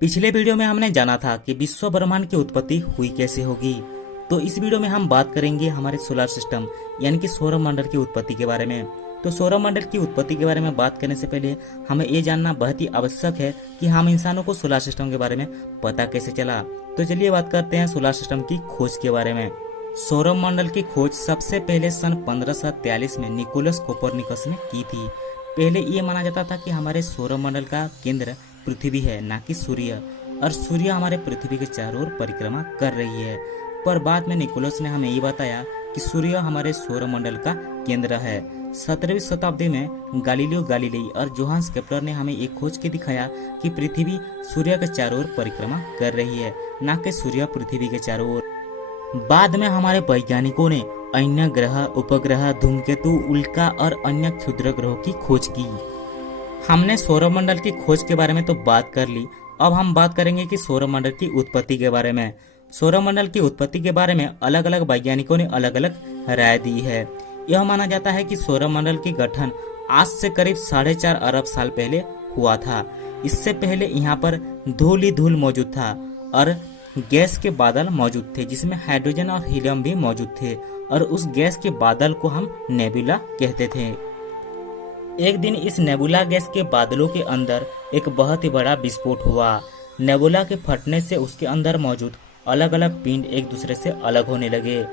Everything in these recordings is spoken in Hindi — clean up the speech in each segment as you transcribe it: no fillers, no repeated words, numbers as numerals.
पिछले वीडियो में हमने जाना था कि विश्व ब्रह्मांड की उत्पत्ति हुई कैसे होगी। तो इस वीडियो में हम बात करेंगे हमारे सोलर सिस्टम यानी कि सौर मंडल की उत्पत्ति के बारे में। तो सौर मंडल की उत्पत्ति के बारे में बात करने से पहले हमें ये जानना बहुत ही आवश्यक है कि हम इंसानों को सोलर सिस्टम के बारे में पता कैसे चला। तो चलिए बात करते हैं सोलर सिस्टम की खोज के बारे में। सौर मंडल की खोज सबसे पहले सन 1543 में निकोलस कोपरनिकस ने की थी। पहले ये माना जाता था कि हमारे सौर मंडल का केंद्र पृथ्वी है, ना कि सूर्य, और सूर्य हमारे पृथ्वी के चारों ओर परिक्रमा कर रही है। पर बाद में निकोलस ने हमें ये बताया कि सूर्य हमारे सौर मंडल का केंद्र है। 17वीं शताब्दी में गालीलियो गालीलेई और जोहान्स केपलर ने हमें एक खोज के दिखाया कि पृथ्वी सूर्य के चारों ओर परिक्रमा कर रही है, ना कि सूर्य पृथ्वी के चारों ओर। बाद में हमारे वैज्ञानिकों ने अन्य ग्रह, उपग्रह, धूमकेतु, उल्का और अन्य क्षुद्र ग्रहों की खोज की। हमने सौरमंडल की खोज के बारे में तो बात कर ली। अब हम बात करेंगे कि सौरमंडल की उत्पत्ति के बारे में। सौरमंडल की उत्पत्ति के बारे में अलग अलग वैज्ञानिकों ने अलग अलग राय दी है। यह माना जाता है कि सौरमंडल की गठन आज से करीब 4.5 अरब साल पहले हुआ था। इससे पहले यहाँ पर धूल ही धूल मौजूद था और गैस के बादल मौजूद थे, जिसमें हाइड्रोजन और हीलियम भी मौजूद थे, और उस गैस के बादल को हम नेबुला कहते थे। एक दिन इस नेबुला गैस के बादलों के अंदर एक बहुत ही बड़ा विस्फोट हुआ। नेबुला के फटने से उसके अंदर मौजूद अलग अलग पिंड एक दूसरे से अलग होने लगे।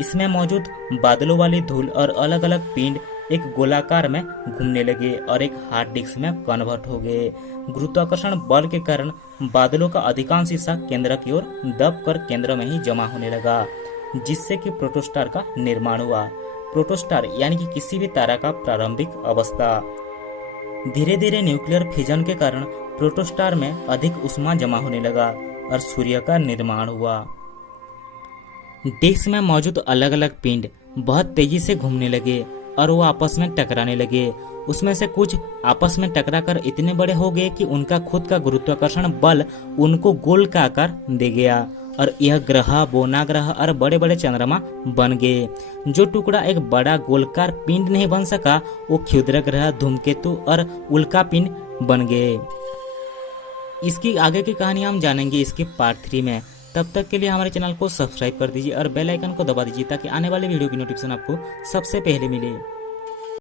इसमें मौजूद बादलों वाली धूल और अलग अलग पिंड एक गोलाकार में घूमने लगे और एक हार्ड डिस्क में कन्वर्ट हो गए। गुरुत्वाकर्षण बल के कारण बादलों का अधिकांश हिस्सा केंद्र की ओर दबकर केंद्र में ही जमा होने लगा, जिससे कि प्रोटोस्टार का निर्माण हुआ। प्रोटोस्टार यानी कि किसी भी तारा का प्रारंभिक अवस्था। धीरे धीरे न्यूक्लियर फिजन के कारण प्रोटोस्टार में अधिक ऊष्मा जमा होने लगा और सूर्य का निर्माण हुआ। डिस्क में मौजूद अलग अलग पिंड बहुत तेजी से घूमने लगे और वो आपस में टकराने लगे। उसमें से कुछ आपस में टकराकर इतने बड़े हो गए कि उनका खुद का गुरुत्वाकर्षण बल उनको गोल का आकार दे गया, और यह ग्रह, बोना ग्रह और बड़े बड़े चंद्रमा बन गए। जो टुकड़ा एक बड़ा गोलकार पिंड नहीं बन सका, वो क्षुद्र ग्रह, धूमकेतु और उल्का पिंड बन गए। इसकी आगे की कहानी हम जानेंगे इसके पार्ट 3 में। तब तक के लिए हमारे चैनल को सब्सक्राइब कर दीजिए और बेल आइकन को दबा दीजिए ताकि आने वाले वीडियो की नोटिफिकेशन आपको सबसे पहले मिले।